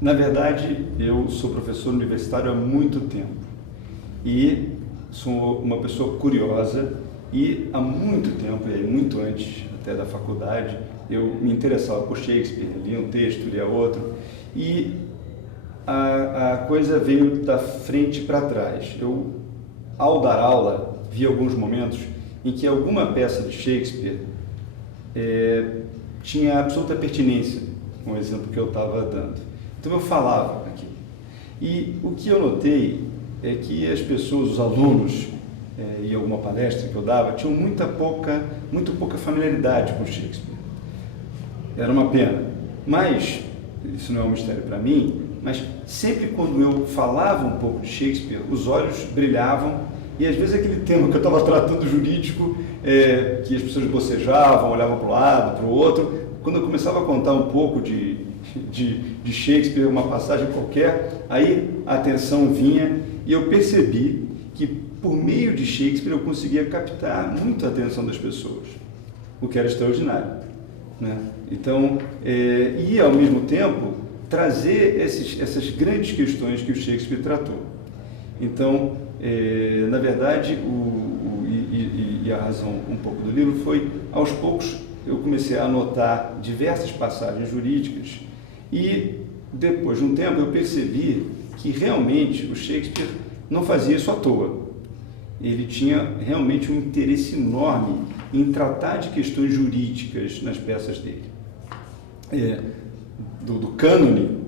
Na verdade, eu sou professor universitário há muito tempo e sou uma pessoa curiosa e há muito tempo, e aí muito antes até da faculdade, eu me interessava por Shakespeare, lia um texto, lia outro e a coisa veio da frente para trás. Eu, ao dar aula, vi alguns momentos em que alguma peça de Shakespeare tinha absoluta pertinência com o exemplo que eu estava dando. Então eu falava aquilo. E o que eu notei é que as pessoas, os alunos, e alguma palestra que eu dava, tinham muito pouca familiaridade com Shakespeare. Era uma pena. Mas, isso não é um mistério para mim, mas sempre quando eu falava um pouco de Shakespeare, os olhos brilhavam e às vezes aquele tema que eu estava tratando jurídico, que as pessoas bocejavam, olhavam para um lado, para o outro, quando eu começava a contar um pouco de Shakespeare, uma passagem qualquer, aí a atenção vinha e eu percebi que por meio de Shakespeare eu conseguia captar muito a atenção das pessoas, o que era extraordinário, né? Então, e ao mesmo tempo trazer essas grandes questões que o Shakespeare tratou. Então, na verdade, e a razão um pouco do livro foi, aos poucos, eu comecei a anotar diversas passagens jurídicas e, depois de um tempo, eu percebi que realmente o Shakespeare não fazia isso à toa. Ele tinha realmente um interesse enorme em tratar de questões jurídicas nas peças dele. Do cânone,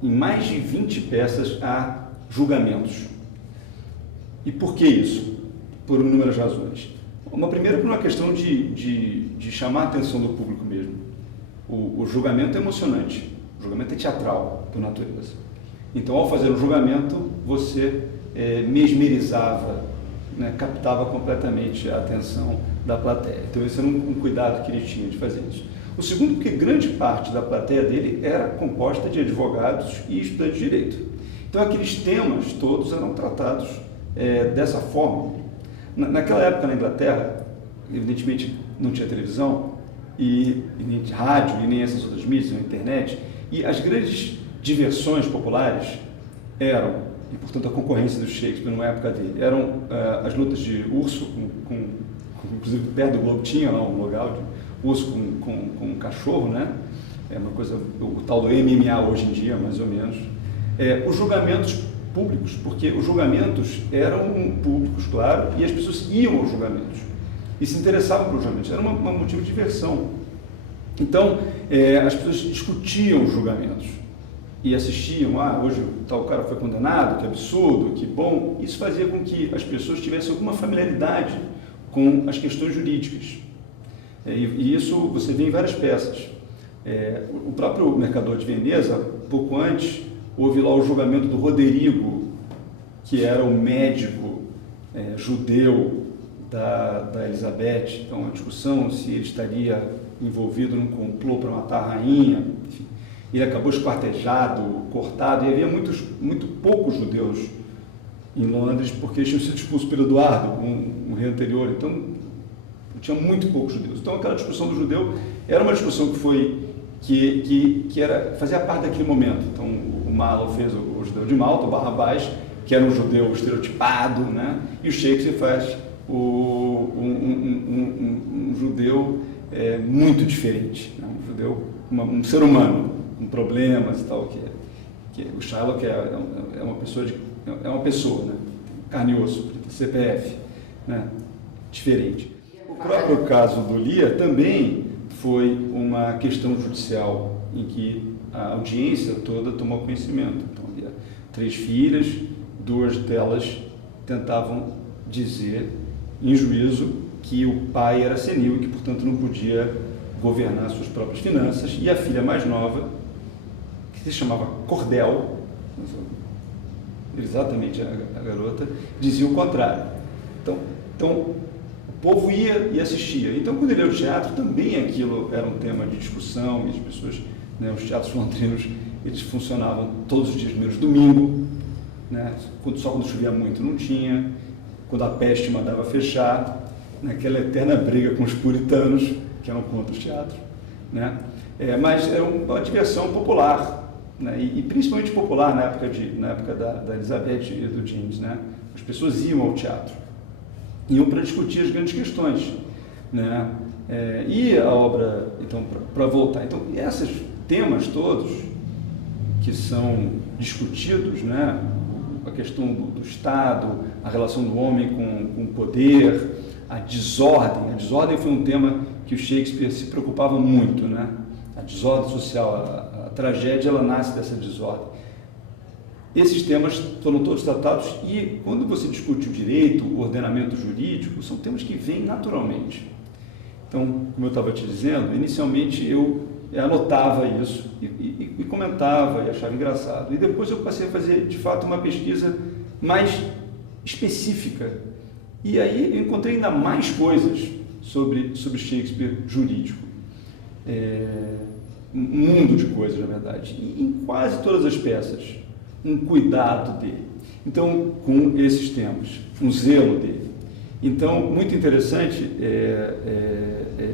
em mais de 20 peças há julgamentos. E por que isso? Por inúmeras razões. Uma primeira, por uma questão de chamar a atenção do público mesmo. O julgamento é emocionante, o julgamento é teatral, por natureza. Então, ao fazer o julgamento, você mesmerizava, né, captava completamente a atenção da plateia. Então, esse era um cuidado que ele tinha de fazer isso. O segundo, porque grande parte da plateia dele era composta de advogados e estudantes de direito. Então, aqueles temas todos eram tratados dessa forma. Naquela época, na Inglaterra, evidentemente não tinha televisão, e nem rádio, e nem essas outras mídias, nem internet, e as grandes diversões populares eram, e portanto a concorrência do Shakespeare numa época dele, eram as lutas de urso, inclusive perto do Globo tinha lá um lugar de urso com um cachorro, né? É uma coisa, o tal do MMA hoje em dia, mais ou menos. Os julgamentos públicos, porque os julgamentos eram públicos, claro, e as pessoas iam aos julgamentos e se interessavam pelos julgamentos, era um motivo de diversão. Então, as pessoas discutiam os julgamentos e assistiam, hoje tal cara foi condenado, que absurdo, que bom. Isso fazia com que as pessoas tivessem alguma familiaridade com as questões jurídicas. E isso você vê em várias peças. O próprio Mercador de Veneza, pouco antes, houve lá o julgamento do Roderigo, que era o médico judeu da Elizabeth. Então, a discussão se ele estaria envolvido num complô para matar a rainha. Enfim, ele acabou esquartejado, cortado, e havia muito poucos judeus em Londres, porque eles tinham sido expulsos pelo Eduardo, um rei anterior. Então, tinha muito poucos judeus. Então, aquela discussão do judeu era uma discussão que fazia parte daquele momento. Então, o Marlowe fez o judeu de Malta, o Barrabás, que era um judeu estereotipado, né? E o Shakespeare faz um judeu muito diferente, né? Um judeu, um ser humano, com problemas e tal, que o Shylock é uma pessoa, né? Carne e osso, CPF, né? Diferente. O próprio caso do Lear também foi uma questão judicial em que a audiência toda tomou conhecimento. Então, havia 3 filhas, 2 delas tentavam dizer, em juízo, que o pai era senil e que, portanto, não podia governar suas próprias finanças, e a filha mais nova, que se chamava Cordel, exatamente a garota, dizia o contrário. Então o povo ia e assistia. Então, quando ele ia ao teatro, também aquilo era um tema de discussão, e as pessoas, né, os teatros londrinos, eles funcionavam todos os dias, menos domingo, né? Só quando chovia muito não tinha, quando a peste mandava fechar, naquela eterna briga com os puritanos, que eram contra os teatros, né? Mas era uma diversão popular, né? E principalmente popular na época da Elizabeth e do James, né? As pessoas iam ao teatro, iam para discutir as grandes questões, né? E a obra, então, para voltar, então, esses temas todos que são discutidos, né? A questão do Estado, a relação do homem com o poder, a desordem foi um tema que o Shakespeare se preocupava muito, né? A desordem social, a tragédia, ela nasce dessa desordem. Esses temas foram todos tratados e, quando você discute o direito, o ordenamento jurídico, são temas que vêm naturalmente. Então, como eu estava te dizendo, inicialmente eu anotava isso e comentava e achava engraçado. E depois eu passei a fazer, de fato, uma pesquisa mais específica. E aí eu encontrei ainda mais coisas sobre Shakespeare jurídico. Um mundo de coisas, na verdade. E em quase todas as peças, um cuidado dele. Então, com esses temas, um zelo dele. Então, muito interessante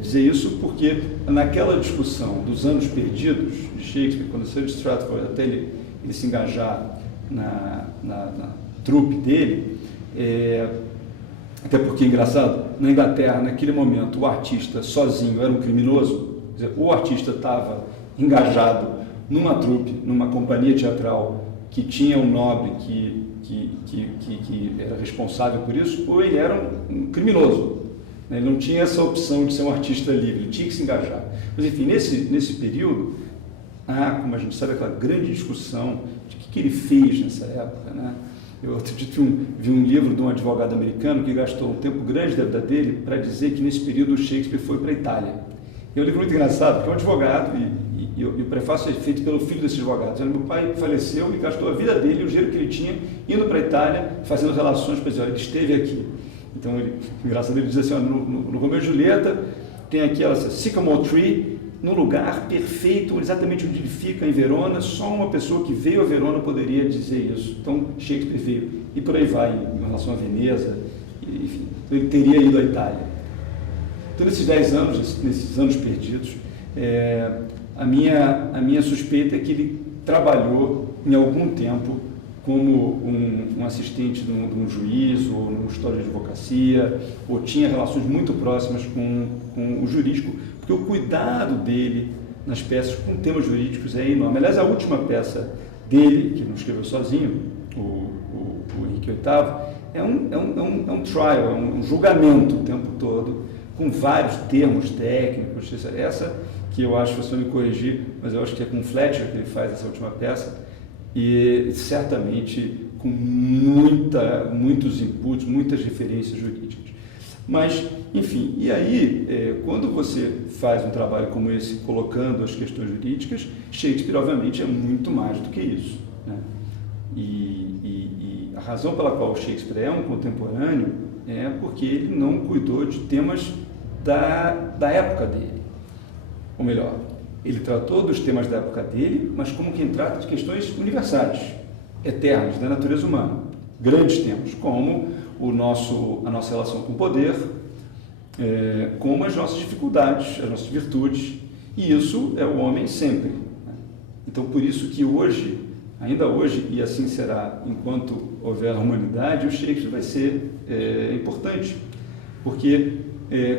dizer isso, porque naquela discussão dos anos perdidos de Shakespeare, quando saiu de Stratford até ele se engajar na trupe dele, até porque, engraçado, na Inglaterra, naquele momento, o artista sozinho era um criminoso, quer dizer, o artista estava engajado numa trupe, numa companhia teatral que tinha um nobre que era responsável por isso, ou ele era um criminoso. Ele não tinha essa opção de ser um artista livre, ele tinha que se engajar. Mas, enfim, nesse período, como a gente sabe, aquela grande discussão de o que ele fez nessa época, né? Eu outro dia vi um livro de um advogado americano que gastou um tempo grande da vida dele para dizer que nesse período o Shakespeare foi para a Itália. É um livro muito engraçado, porque é um advogado, e o prefácio é feito pelo filho desse advogado. Meu pai faleceu e gastou a vida dele, o dinheiro que ele tinha, indo para a Itália, fazendo relações para dizer, olha, ele esteve aqui. Então, engraçado, ele diz assim, olha, no Romeu e Julieta, tem aqui ela, Sycamore Tree, no lugar perfeito, exatamente onde ele fica, em Verona, só uma pessoa que veio a Verona poderia dizer isso. Então, Shakespeare veio. E por aí vai, em relação a Veneza, enfim, ele teria ido à Itália. Então, nesses 10 anos, nesses anos perdidos, a minha suspeita é que ele trabalhou em algum tempo como um assistente de um juiz ou num escritório de advocacia, ou tinha relações muito próximas com o jurídico, porque o cuidado dele nas peças com temas jurídicos é enorme. Aliás, a última peça dele, que não escreveu sozinho, o Henrique VIII, é um trial, é um julgamento o tempo todo, com vários termos técnicos. Essa que eu acho, você vai me corrigir, mas eu acho que é com Fletcher que ele faz essa última peça, e certamente com muitos inputs, muitas referências jurídicas. Mas, enfim, e aí, quando você faz um trabalho como esse, colocando as questões jurídicas, Shakespeare, obviamente, é muito mais do que isso, né? E a razão pela qual Shakespeare é um contemporâneo é porque ele não cuidou de temas da época dele. Ou melhor, ele tratou dos temas da época dele, mas como quem trata de questões universais, eternas, da natureza humana. Grandes temas, como a nossa relação com o poder, como as nossas dificuldades, as nossas virtudes. E isso é o homem sempre. Então, por isso que hoje, ainda hoje, e assim será enquanto houver humanidade, o Shakespeare vai ser importante. Porque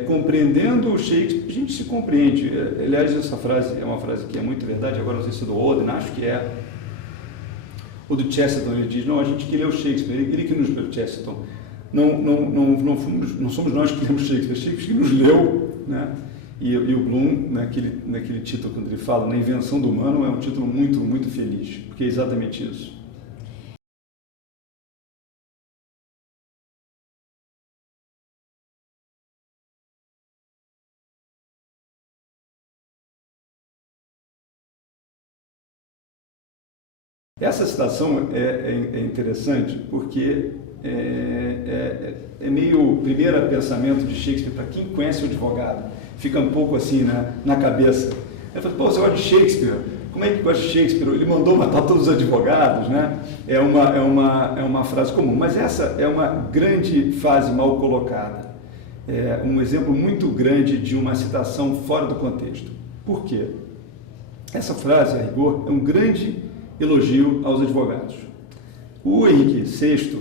compreendendo o Shakespeare, a gente se compreende. Aliás, essa frase é uma frase que é muito verdade, agora não sei se é do Oden, acho que é, ou do Chesterton, ele diz, não, a gente que lê o Shakespeare, ele que nos leu, Chesterton, não somos nós que lemos Shakespeare, Shakespeare que nos leu, né? E o Bloom, naquele título, quando ele fala na invenção do humano, é um título muito, muito feliz, porque é exatamente isso. Essa citação é interessante porque é meio o primeiro pensamento de Shakespeare para quem conhece o advogado. Fica um pouco assim na cabeça. Ele fala, pô, você gosta de Shakespeare? Como é que gosta de Shakespeare? Ele mandou matar todos os advogados, né? É uma frase comum, mas essa é uma grande frase mal colocada. É um exemplo muito grande de uma citação fora do contexto. Por quê? Essa frase, a rigor, é um grande elogio aos advogados. O Henrique VI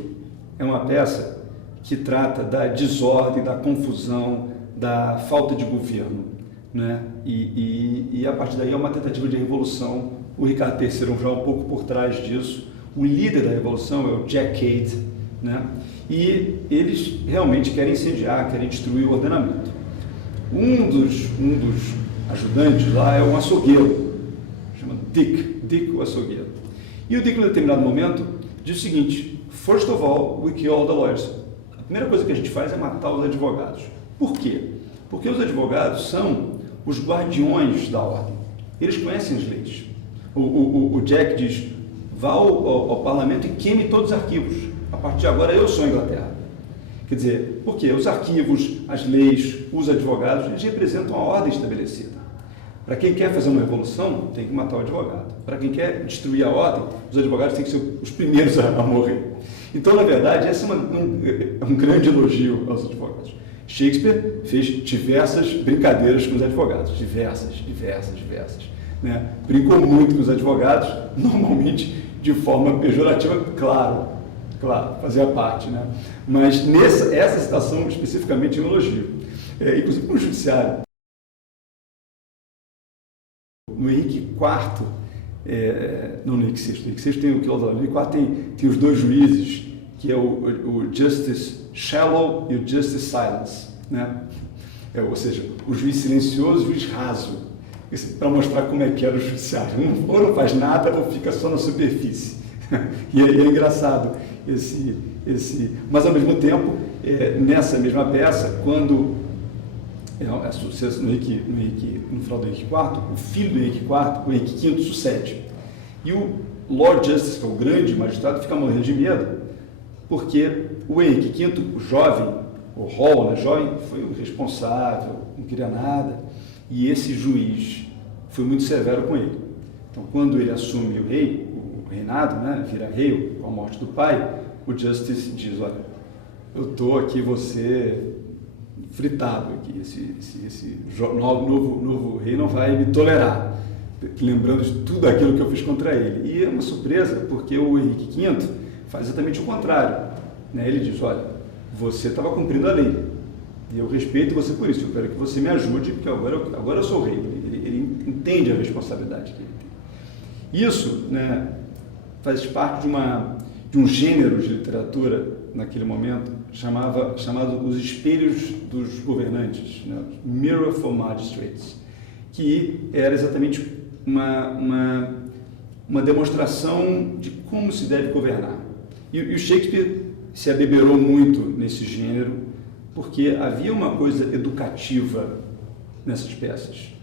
é uma peça que trata da desordem, da confusão, da falta de governo, né? E a partir daí é uma tentativa de revolução. O Ricardo III já um pouco por trás disso. O líder da revolução é o Jack Cade, né? E eles realmente querem incendiar, querem destruir o ordenamento. Um dos ajudantes lá é um açougueiro, chama Dick o açougueiro. E o Dick, em determinado momento, diz o seguinte: first of all, we kill all the lawyers. A primeira coisa que a gente faz é matar os advogados. Por quê? Porque os advogados são os guardiões da ordem. Eles conhecem as leis. O Jack diz: vá ao parlamento e queime todos os arquivos. A partir de agora eu sou a Inglaterra. Quer dizer, porque os arquivos, as leis, os advogados, eles representam a ordem estabelecida. Para quem quer fazer uma revolução, tem que matar o advogado. Para quem quer destruir a ordem, os advogados têm que ser os primeiros a morrer. Então, na verdade, esse é um grande elogio aos advogados. Shakespeare fez diversas brincadeiras com os advogados, diversas, né? Brincou muito com os advogados, normalmente de forma pejorativa, claro, fazia parte, né? Mas essa citação especificamente é um elogio. Inclusive no judiciário. No Henrique IV, não no Henrique VI, no Henrique VI tem o que no Henrique IV tem os dois juízes, que é o Justice Shallow e o Justice Silence, né? Ou seja, o juiz silencioso e o juiz raso, para mostrar como é que era o judiciário. Ou não faz nada ou fica só na superfície. E aí é engraçado mas ao mesmo tempo, nessa mesma peça, quando é sucesso no final do Henrique IV, o filho do Henrique IV, o Henrique V, sucede. E o Lord Justice, que é o grande magistrado, fica morrendo de medo, porque o Henrique V, o jovem, o Hall, né, jovem, foi o responsável, não queria nada, e esse juiz foi muito severo com ele. Então, quando ele assume o reinado, né, vira rei com a morte do pai, o Justice diz: olha, eu estou aqui, você fritado aqui, esse novo rei não vai me tolerar, lembrando de tudo aquilo que eu fiz contra ele. E é uma surpresa, porque o Henrique V faz exatamente o contrário, né? Ele diz: olha, você estava cumprindo a lei, e eu respeito você por isso, eu quero que você me ajude, porque agora eu sou o rei. Ele entende a responsabilidade que ele tem. Isso, né, faz parte de um gênero de literatura, naquele momento, chamado Os Espelhos dos Governantes, né? Mirror for Magistrates, que era exatamente uma demonstração de como se deve governar. E o Shakespeare se abeberou muito nesse gênero, porque havia uma coisa educativa nessas peças.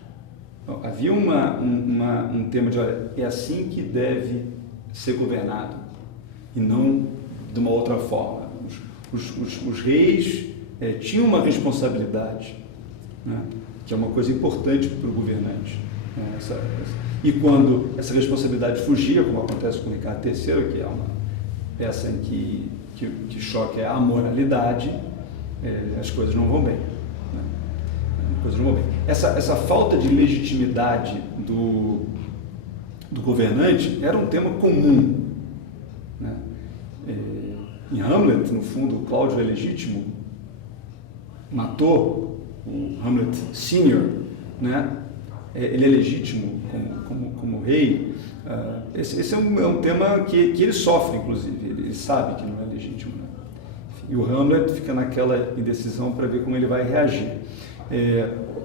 Havia um tema de: olha, é assim que deve ser governado, e não de uma outra forma. Os reis tinham uma responsabilidade, né, que é uma coisa importante para o governante. E quando essa responsabilidade fugia, como acontece com o Ricardo III, que é uma peça em que choque é a moralidade, as coisas não vão bem. Né? Coisas não vão bem. Essa falta de legitimidade do governante era um tema comum. Né? Em Hamlet, no fundo, o Cláudio é legítimo, matou o Hamlet Senior, né? Ele é legítimo como rei. Esse é um tema que ele sofre, inclusive, ele sabe que não é legítimo, né? E o Hamlet fica naquela indecisão para ver como ele vai reagir.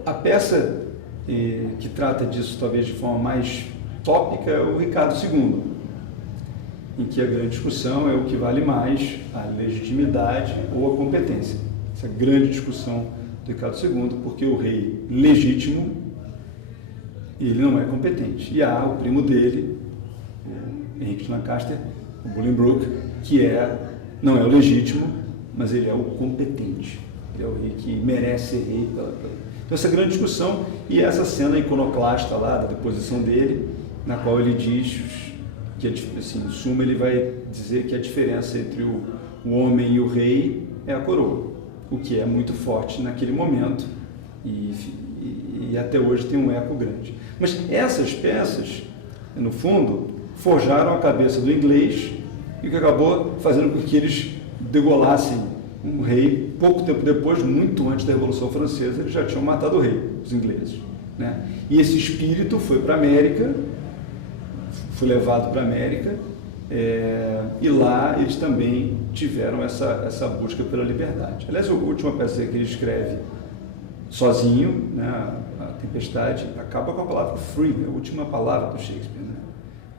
A peça que trata disso, talvez de forma mais tópica, é o Ricardo II, em que a grande discussão é o que vale mais, a legitimidade ou a competência. Essa grande discussão do Ricardo II, porque o rei legítimo, ele não é competente. E há o primo dele, Henrique de Lancaster, o Bolingbroke, que não é o legítimo, mas ele é o competente. Ele é o rei que merece ser rei. Então, essa grande discussão, e essa cena iconoclasta lá, da deposição dele, na qual ele diz que, assim, em suma, ele vai dizer que a diferença entre o homem e o rei é a coroa, o que é muito forte naquele momento e até hoje tem um eco grande. Mas essas peças, no fundo, forjaram a cabeça do inglês e que acabou fazendo com que eles degolassem um rei. Pouco tempo depois, muito antes da Revolução Francesa, eles já tinham matado o rei, os ingleses, né? E esse espírito foi para a América, foi levado para a América, e lá eles também tiveram essa busca pela liberdade. Aliás, a última peça que ele escreve sozinho, né, a Tempestade, acaba com a palavra free, a última palavra do Shakespeare, né?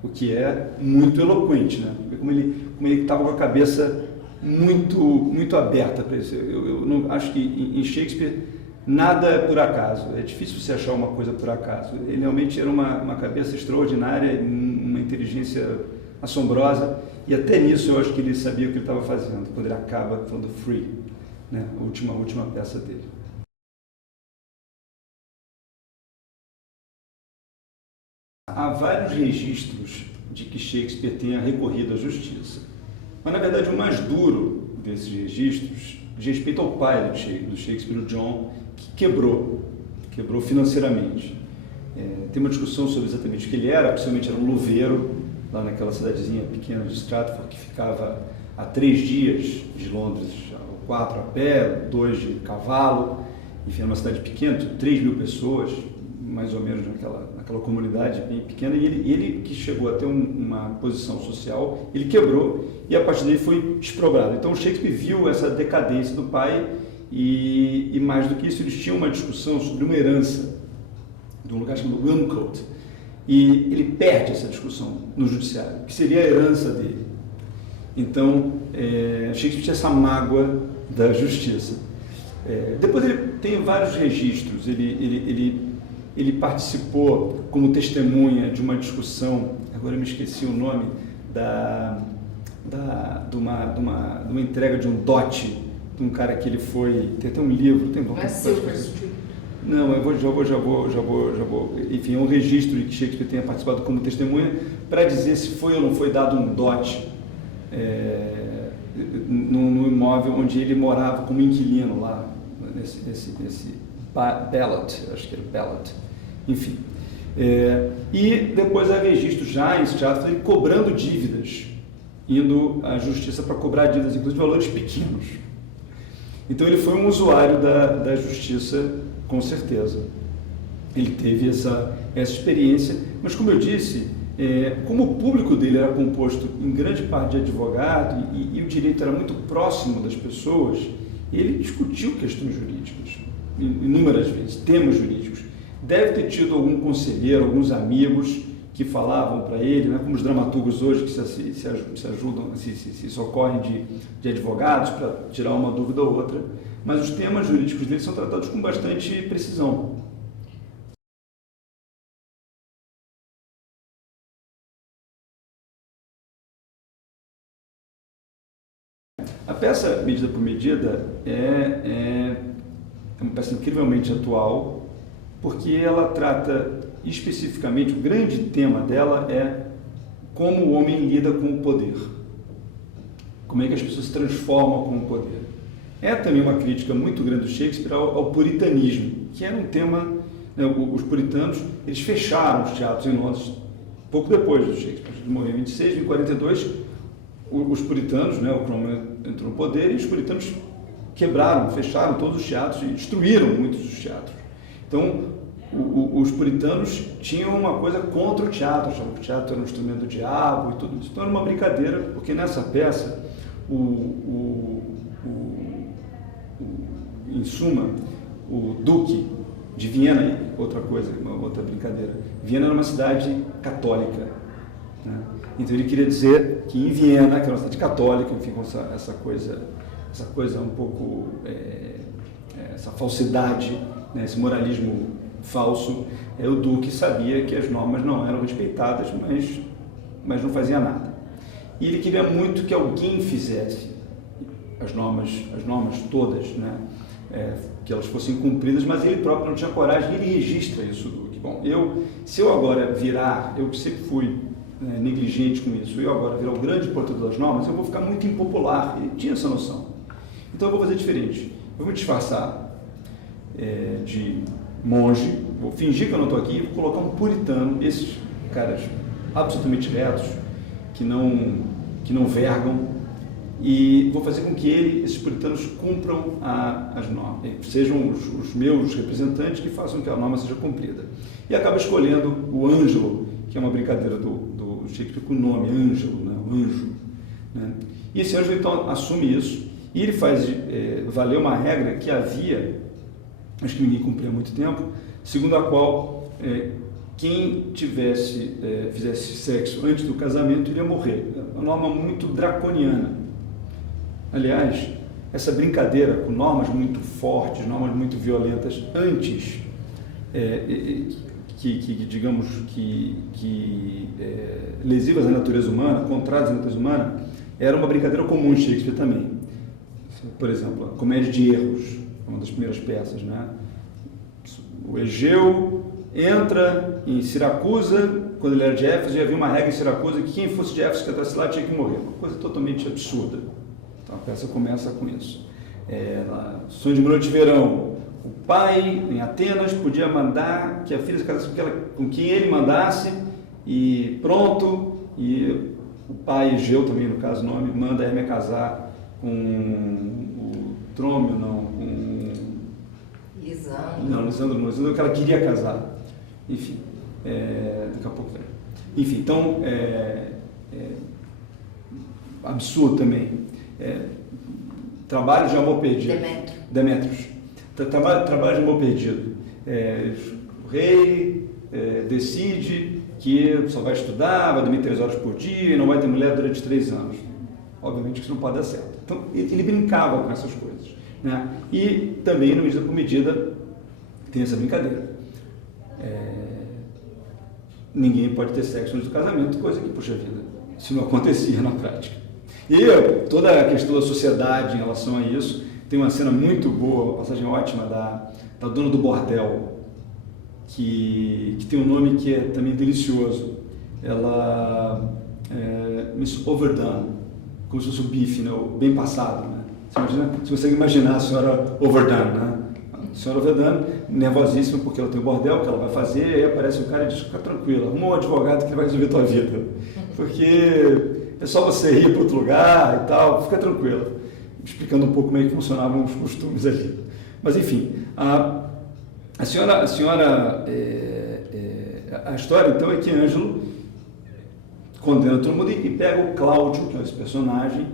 O que é muito eloquente, né? Como ele estava com a cabeça muito aberta para isso. Eu não acho que em Shakespeare nada é por acaso. É difícil você achar uma coisa por acaso. Ele realmente era uma cabeça extraordinária, uma inteligência assombrosa, e até nisso eu acho que ele sabia o que ele estava fazendo, quando ele acaba falando free, né? A última peça dele. Há vários registros de que Shakespeare tenha recorrido à justiça, mas na verdade o mais duro desses registros diz respeito ao pai do Shakespeare, o John, que quebrou financeiramente. Tem uma discussão sobre exatamente o que ele era, possivelmente era um luveiro, lá naquela cidadezinha pequena de Stratford, que ficava a 3 dias de Londres, 4 a pé, 2 de cavalo, enfim, era uma cidade pequena, 3.000 pessoas, mais ou menos naquela comunidade bem pequena, e ele que chegou a ter uma posição social, ele quebrou e a partir daí foi expropriado. Então o Shakespeare viu essa decadência do pai e mais do que isso, eles tinham uma discussão sobre uma herança de um lugar chamado Wilmcote, e ele perde essa discussão no judiciário, que seria a herança dele. Então Shakespeare tinha essa mágoa da justiça. Depois ele tem vários registros, ele participou como testemunha de uma discussão, agora eu me esqueci o nome, de uma entrega de um dote de um cara que ele foi, tem até um livro, tem um não, já vou. Enfim, é um registro de que Shakespeare tenha participado como testemunha para dizer se foi ou não foi dado um dote no imóvel onde ele morava como inquilino lá, nesse Ballot, acho que era Ballot, enfim. E depois há registro já em Stratford ele cobrando dívidas, indo à justiça para cobrar dívidas, inclusive valores pequenos. Então ele foi um usuário da justiça, com certeza. Ele teve essa experiência, mas como eu disse, como o público dele era composto em grande parte de advogado e o direito era muito próximo das pessoas, ele discutiu questões jurídicas, inúmeras vezes, temas jurídicos. Deve ter tido algum conselheiro, alguns amigos que falavam para ele, né, como os dramaturgos hoje que se ajudam, se socorrem de advogados para tirar uma dúvida ou outra, mas os temas jurídicos dele são tratados com bastante precisão. A peça Medida por Medida é uma peça incrivelmente atual, porque ela trata especificamente, o grande tema dela é como o homem lida com o poder, como é que as pessoas se transformam com o poder. É também uma crítica muito grande do Shakespeare ao puritanismo, que era um tema, né, os puritanos, eles fecharam os teatros em Londres pouco depois do Shakespeare. Ele morreu em 26, em 42, os puritanos, né, o Cromwell entrou no poder e os puritanos quebraram, fecharam todos os teatros e destruíram muitos dos teatros. Então, os puritanos tinham uma coisa contra o teatro, achavam que o teatro era um instrumento do diabo e tudo isso. Então era uma brincadeira, porque nessa peça, em suma, o Duque de Viena, outra brincadeira, Viena era uma cidade católica, né? Então ele queria dizer que em Viena, que era uma cidade católica, enfim, com essa coisa um pouco, essa falsidade, né, esse moralismo falso, o Duque sabia que as normas não eram respeitadas, mas não fazia nada. E ele queria muito que alguém fizesse as normas todas, né, que elas fossem cumpridas, mas ele próprio não tinha coragem, e ele registra isso, Duque. Bom, se eu agora virar, eu sempre fui negligente com isso, eu agora virar o grande portador das normas, eu vou ficar muito impopular. Ele tinha essa noção. Então eu vou fazer diferente. Eu vou me disfarçar de monge, vou fingir que eu não estou aqui e vou colocar um puritano, esses caras absolutamente retos, que não vergam, e vou fazer com que esses puritanos cumpram as normas, sejam os meus representantes que façam que a norma seja cumprida. E acaba escolhendo o Ângelo, que é uma brincadeira do Shakespeare com o nome, Ângelo, né? O anjo. Né? E esse Ângelo, então, assume isso, e ele faz valer uma regra que havia, acho que ninguém cumpria há muito tempo, segundo a qual quem fizesse sexo antes do casamento iria morrer. Uma norma muito draconiana. Aliás, essa brincadeira com normas muito fortes, normas muito violentas antes, digamos que lesivas à natureza humana, contrárias à natureza humana, era uma brincadeira comum em Shakespeare também. Por exemplo, a Comédia de Erros, uma das primeiras peças, né? O Egeu entra em Siracusa, quando ele era de Éfeso, e havia uma regra em Siracusa que quem fosse de Éfeso que entrasse lá tinha que morrer. Uma coisa totalmente absurda. Então a peça começa com isso. Sonho de uma noite de verão. O pai, em Atenas, podia mandar que a filha se casasse com quem ele mandasse, e pronto. E o pai, Egeu também, no caso, o nome, manda a Hermia casar com o Trômio, não, com... Lisandro. Não, Lisandro, que ela queria casar. Enfim, daqui a pouco. Enfim, então, absurdo também. Trabalho de amor perdido. Demétrios. Trabalho de amor perdido. O rei decide que só vai estudar, vai dormir 3 horas por dia e não vai ter mulher durante 3 anos. Obviamente que isso não pode dar certo. Então, ele brincava com essas coisas. Né? E também, no Medida por Medida, tem essa brincadeira. Ninguém pode ter sexo antes do casamento, coisa que, puxa vida, isso não acontecia na prática. E toda a questão da sociedade em relação a isso, tem uma cena muito boa, uma passagem ótima da dona do bordel, que tem um nome que é também delicioso. Ela Miss Overdone, como se fosse o bife, né? Bem passado. Né? Você consegue imaginar a senhora Overdone, né? A senhora Overdone, nervosíssima porque ela tem um bordel que ela vai fazer, e aí aparece um cara e diz: fica tranquila, arruma um advogado que vai resolver a tua vida, porque é só você ir para outro lugar e tal, fica tranquila. Explicando um pouco como é que funcionavam os costumes ali. Mas, enfim, a história, então, é que Ângelo condena todo mundo e pega o Cláudio, que é esse personagem,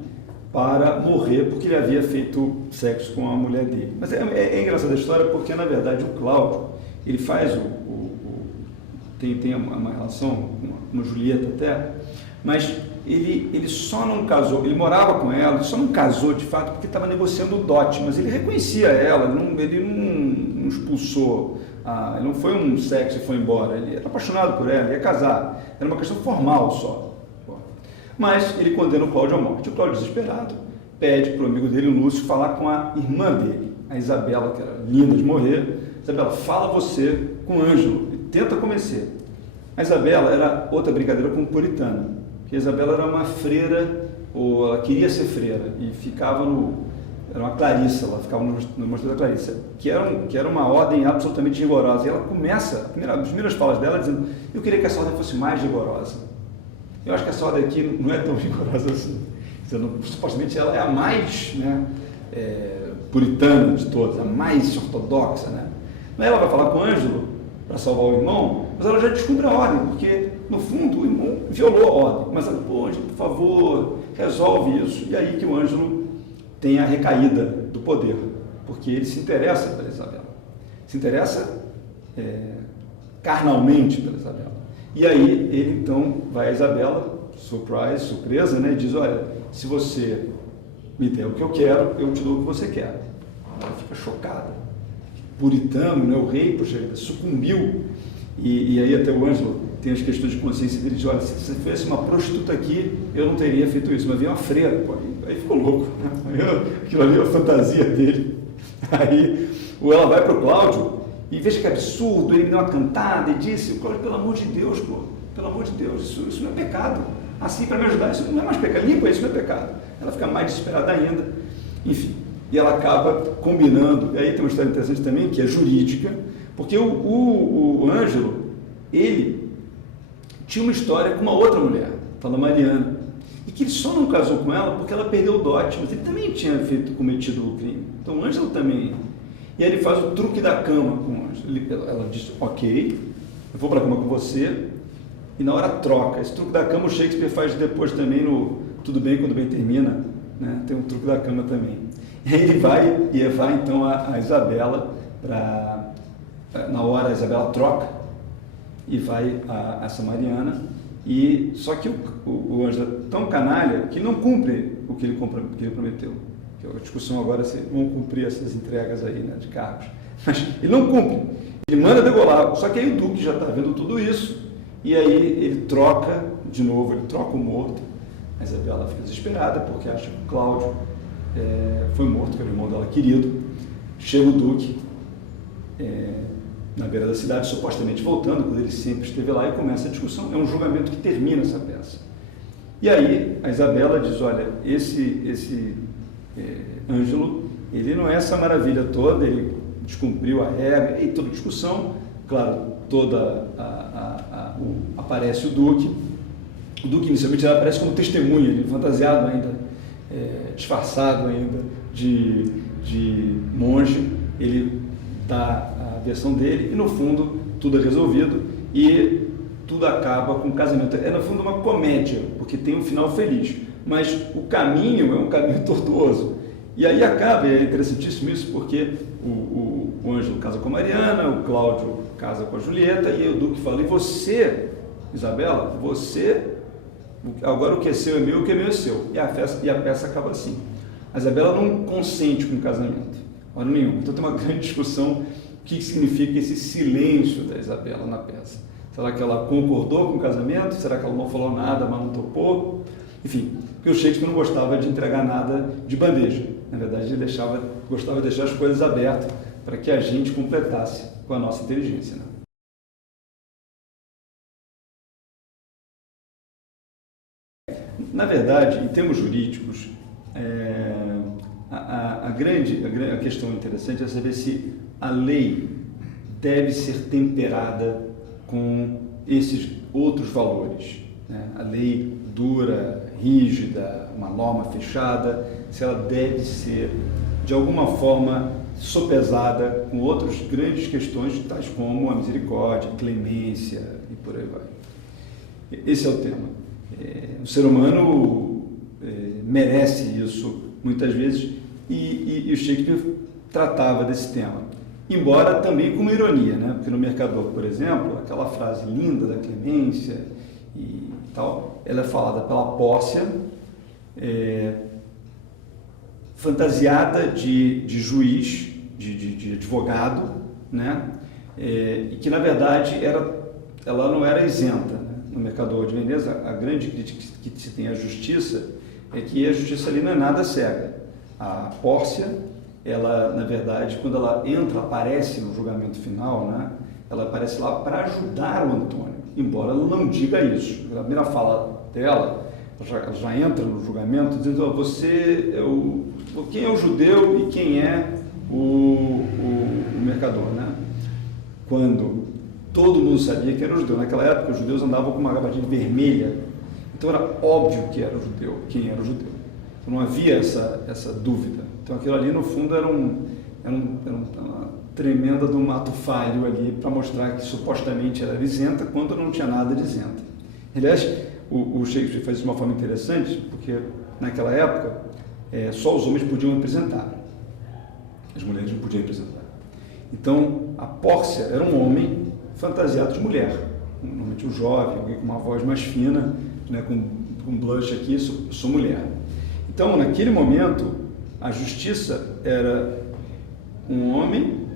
para morrer porque ele havia feito sexo com a mulher dele. Mas é engraçada a história porque, na verdade, o Cláudio, ele faz tem uma relação com uma Julieta até, mas ele só não casou, ele morava com ela, ele só não casou de fato porque estava negociando o dote, mas ele reconhecia ela, ele não expulsou, ele não foi um sexo e foi embora, ele era apaixonado por ela, ia casar, era uma questão formal só. Mas ele condena o Cláudio à morte. O Cláudio, desesperado, pede para o amigo dele, o Lúcio, falar com a irmã dele, a Isabela, que era linda de morrer. Isabela, fala você com o Ângelo e tenta convencer. A Isabela era outra brincadeira com o puritano, que a Isabela era uma freira, ou ela queria ser freira, e ficava era uma Clarissa, ela ficava no mosteiro da Clarissa, que era uma ordem absolutamente rigorosa. E ela começa, as primeiras falas dela, dizendo: eu queria que essa ordem fosse mais rigorosa. Eu acho que essa ordem aqui não é tão rigorosa assim. Supostamente ela é a mais puritana de todas, a mais ortodoxa. Né? Mas ela vai falar com o Ângelo para salvar o irmão, mas ela já descobre a ordem, porque, no fundo, o irmão violou a ordem. Mas ela: pô, Ângelo, por favor, resolve isso. E aí que o Ângelo tem a recaída do poder, porque ele se interessa pela Isabela. Se interessa carnalmente pela Isabela. E aí ele então vai a Isabela, surpresa, né, e diz: olha, se você me der o que eu quero, eu te dou o que você quer. Ela fica chocada. Puritano, né, o rei, poxa, sucumbiu. E aí até o Ângelo tem as questões de consciência dele, diz: olha, se você fosse uma prostituta aqui, eu não teria feito isso, mas veio uma freira. Pô, aí ficou louco. Aquilo ali é a fantasia dele. Aí ela vai para o Cláudio, e veja que absurdo, ele me deu uma cantada e disse: Cláudio, pelo amor de Deus, pô, pelo amor de Deus, isso não é pecado. Assim, para me ajudar, isso não é mais pecado, limpa isso, não é pecado. Ela fica mais desesperada ainda, enfim. E ela acaba combinando, e aí tem uma história interessante também, que é jurídica, porque o Ângelo, ele tinha uma história com uma outra mulher, fala Mariana, e que ele só não casou com ela porque ela perdeu o dote, mas ele também tinha cometido o crime. Então o Ângelo também. E aí ele faz o truque da cama com o Ângelo. Ela diz, ok, eu vou para a cama com você, e na hora troca. Esse truque da cama o Shakespeare faz depois também no Tudo Bem Quando Bem Termina, né? Tem um truque da cama também. E aí ele vai então a Isabela, na hora a Isabela troca, e vai a essa Mariana, e só que o Ângelo é tão canalha que não cumpre o que ele prometeu. Que a discussão agora é se vão cumprir essas entregas aí, né, de cargos. Mas ele não cumpre, ele manda degolar, só que aí o Duque já está vendo tudo isso, e aí ele troca de novo, ele troca o morto. A Isabela fica desesperada porque acha que o Cláudio foi morto, que era o irmão dela querido. Chega o Duque na beira da cidade, supostamente voltando, quando ele sempre esteve lá, e começa a discussão. É um julgamento que termina essa peça. E aí a Isabela diz, olha, esse Ângelo, ele não é essa maravilha toda, ele descumpriu a regra, e toda discussão, claro, aparece o Duque. O Duque inicialmente aparece como testemunha, ele fantasiado ainda, disfarçado ainda de monge, ele dá a versão dele e no fundo tudo é resolvido e tudo acaba com o casamento. É no fundo uma comédia, porque tem um final feliz, mas o caminho é um caminho tortuoso. E aí acaba, e é interessantíssimo isso, porque o Ângelo casa com a Mariana, o Cláudio casa com a Julieta, e aí o Duque fala, e você, Isabela, agora o que é seu é meu, o que é meu é seu. E a peça acaba assim. A Isabela não consente com o casamento, hora nenhuma. Então tem uma grande discussão o que significa esse silêncio da Isabela na peça. Será que ela concordou com o casamento? Será que ela não falou nada, mas não topou? Enfim, porque o Shakespeare não gostava de entregar nada de bandeja. Na verdade, ele gostava de deixar as coisas abertas para que a gente completasse com a nossa inteligência, né? Na verdade, em termos jurídicos, a questão interessante é saber se a lei deve ser temperada com esses outros valores, né? A lei dura, rígida, uma norma fechada, se ela deve ser, de alguma forma, sopesada com outras grandes questões, tais como a misericórdia, a clemência e por aí vai. Esse é o tema. O ser humano merece isso muitas vezes e o Shakespeare tratava desse tema, embora também com uma ironia, né? Porque no Mercador, por exemplo, aquela frase linda da clemência e tal, ela é falada pela Pórcia, fantasiada de juiz, de advogado, né? E que na verdade ela não era isenta, né? No Mercador de Veneza, a grande crítica que se tem à justiça é que a justiça ali não é nada cega. A Pórcia, ela, na verdade, quando ela aparece no julgamento final, né, ela aparece lá para ajudar o Antônio, embora ela não diga isso. Na primeira fala dela, ela já entra no julgamento dizendo, quem é o judeu e quem é o mercador, né? Quando todo mundo sabia que era o judeu. Naquela época, os judeus andavam com uma gabardina vermelha, então era óbvio que era o judeu, quem era o judeu. Então, não havia essa dúvida. Então, aquilo ali, no fundo, era uma tremenda de um ato falho ali para mostrar que supostamente era isenta, quando não tinha nada de isenta. Aliás, o Shakespeare faz isso de uma forma interessante, porque naquela época só os homens podiam representar, as mulheres não podiam representar. Então, a Pórcia era um homem fantasiado de mulher, normalmente um jovem, alguém com uma voz mais fina, né, com blush aqui, sou mulher. Então, naquele momento, a justiça era um homem,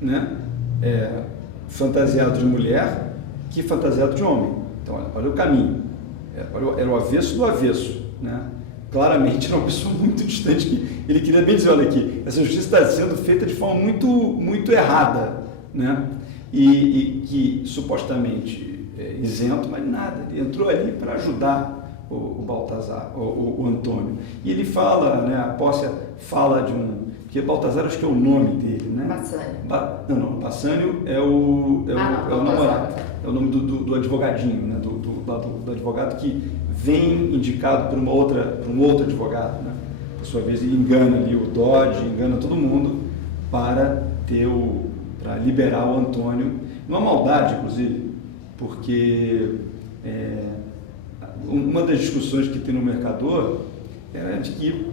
né, fantasiado de mulher, que fantasiado de homem. Então, olha o caminho, era o avesso do avesso, né? Claramente era uma pessoa muito distante, que ele queria bem dizer, olha aqui, essa justiça está sendo feita de forma muito errada, né? E que supostamente isento, mas nada, ele entrou ali para ajudar o Baltazar, o Antônio. E ele fala, né, a Pórcia fala porque Baltazar acho que é o nome dele, né? Bassânio. Não, Bassânio é o nome do advogadinho, né? Do advogado que vem indicado por um outro advogado, né? Por sua vez, ele engana ali o Dodge, engana todo mundo para liberar o Antônio. Uma maldade, inclusive, porque uma das discussões que tem no Mercador era de que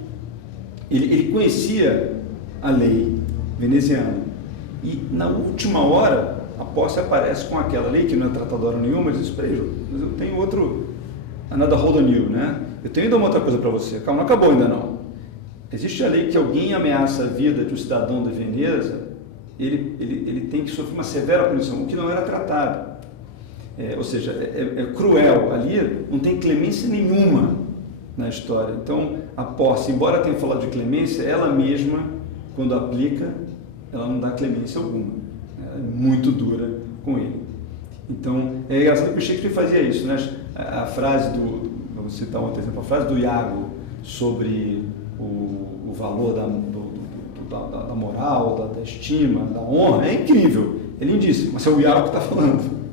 ele conhecia a lei veneziana e na última hora a posse aparece com aquela lei que não é tratada hora nenhuma, mas diz, peraí, mas eu tenho outro, another hold on you, né? Eu tenho ainda uma outra coisa para você, calma, não acabou ainda não. Existe a lei que alguém ameaça a vida de um cidadão de Veneza, ele tem que sofrer uma severa punição, o que não era tratado. Ou seja, é cruel. Ali não tem clemência nenhuma na história. Então, a posse, embora tenha falado de clemência, ela mesma, quando aplica, ela não dá clemência alguma. Ela é muito dura com ele. Então, é engraçado que o Shakespeare fazia isso, né? A frase vamos citar um outro exemplo, a frase do Iago sobre o valor da moral, da estima, da honra, é incrível, é lindíssimo, mas é o Iago que está falando.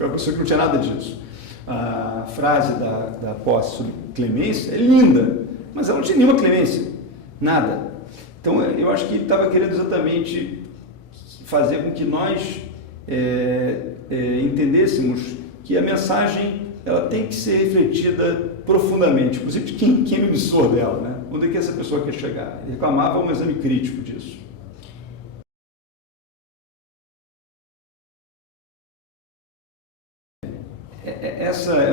A pessoa que não tinha nada disso. A frase da posse sobre clemência é linda, mas ela não tinha nenhuma clemência, nada. Então, eu acho que ele estava querendo exatamente fazer com que nós entendêssemos que a mensagem ela tem que ser refletida profundamente, inclusive de quem é o emissor dela, né? Onde é que essa pessoa quer chegar? Ele reclamava um exame crítico disso. Essa é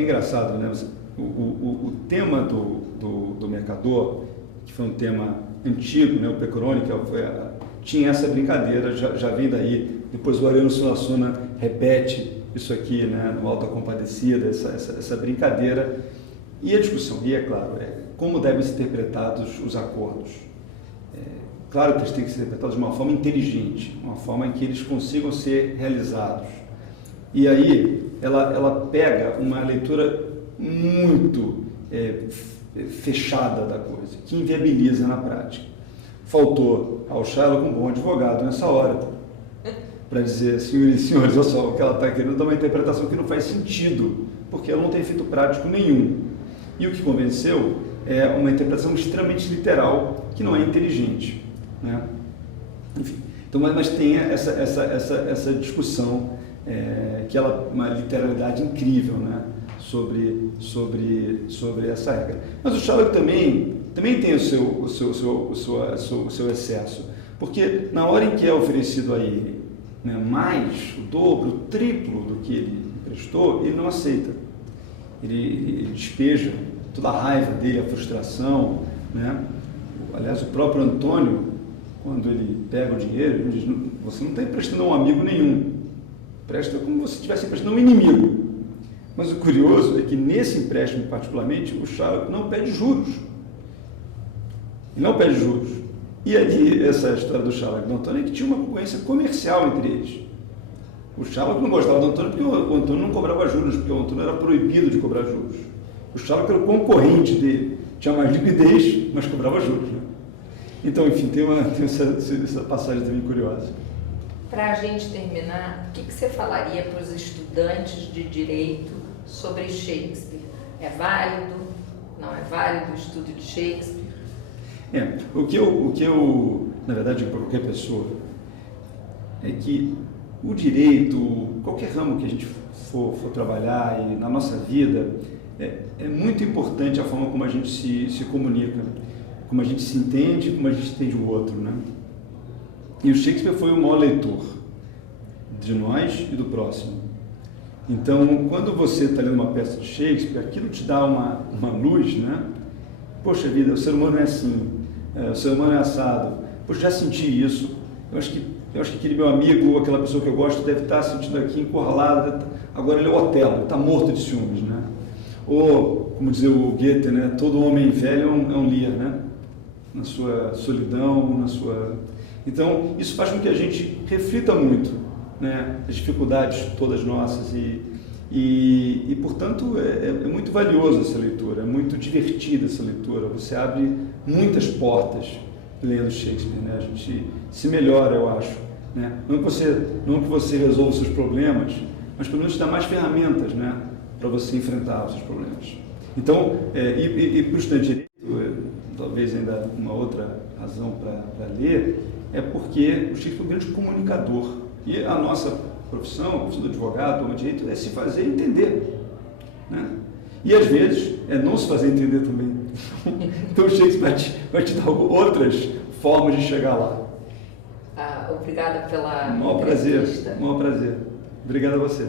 engraçado, né? O tema do Mercador, que foi um tema antigo, né? O Pecrônica, tinha essa brincadeira, já vem daí. Depois o Ariano Suassuna repete isso aqui, né? No Alto da Compadecida, essa brincadeira. E a discussão, e é claro, como devem ser interpretados os acordos. Claro que eles têm que ser interpretados de uma forma inteligente, uma forma em que eles consigam ser realizados. E aí, ela pega uma leitura muito fechada da coisa, que inviabiliza na prática. Faltou ao Sherlock um bom advogado nessa hora, para dizer, senhores e senhores, olha só, o que ela está querendo dar uma interpretação que não faz sentido, porque ela não tem efeito prático nenhum. E o que convenceu é uma interpretação extremamente literal, que não é inteligente. Né? Enfim, então, mas tem essa discussão que ela uma literalidade incrível, né? sobre essa regra. Mas o Sherlock também tem o seu excesso, porque na hora em que é oferecido a ele, né, mais o dobro, o triplo do que ele prestou, ele não aceita. Ele despeja toda a raiva dele, a frustração, né? Aliás, o próprio Antônio, quando ele pega o dinheiro, ele diz, você não está emprestando a um amigo nenhum, presta como se estivesse emprestando a um inimigo. Mas o curioso é que nesse empréstimo particularmente, o Sherlock não pede juros. Ele não pede juros. E ali, essa história do Sherlock e do Antônio é que tinha uma concorrência comercial entre eles. O Sherlock não gostava do Antônio porque o Antônio não cobrava juros, porque o Antônio era proibido de cobrar juros. O Sherlock era o concorrente dele, tinha mais liquidez, mas cobrava juros. Né? Então, enfim, tem essa passagem também curiosa. Para a gente terminar, o que você falaria para os estudantes de Direito sobre Shakespeare? É válido? Não é válido o estudo de Shakespeare? O que eu, na verdade, para qualquer pessoa, é que o direito, qualquer ramo que a gente for trabalhar e na nossa vida, é muito importante a forma como a gente se comunica, como a gente se entende, como a gente entende o outro, né? E o Shakespeare foi o maior leitor de nós e do próximo. Então, quando você está lendo uma peça de Shakespeare, aquilo te dá uma luz, né? Poxa vida, o ser humano é assim, o ser humano é assado. Poxa, já senti isso. Eu acho que aquele meu amigo, aquela pessoa que eu gosto, deve estar sentindo aqui encurralado. Agora ele é o Otelo, está morto de ciúmes, né? Ou, como dizia o Goethe, né? Todo homem velho é um Lear, né? Na sua solidão, na sua... Então, isso faz com que a gente reflita muito, né? As dificuldades todas nossas e portanto, é muito valioso essa leitura, é muito divertida essa leitura. Você abre muitas portas lendo Shakespeare, né? A gente se melhora, eu acho, né? Não que você resolva os seus problemas, mas pelo menos te dá mais ferramentas, né, para você enfrentar os seus problemas. Então, para o estudante de direito, talvez ainda uma outra razão para ler, é porque o Shakespeare é um grande comunicador. E a nossa profissão, a profissão do advogado, do direito, é se fazer entender, né? E às vezes é não se fazer entender também. Então o Shakespeare vai te dar outras formas de chegar lá. Obrigada pela Maior prazer. Obrigado a você.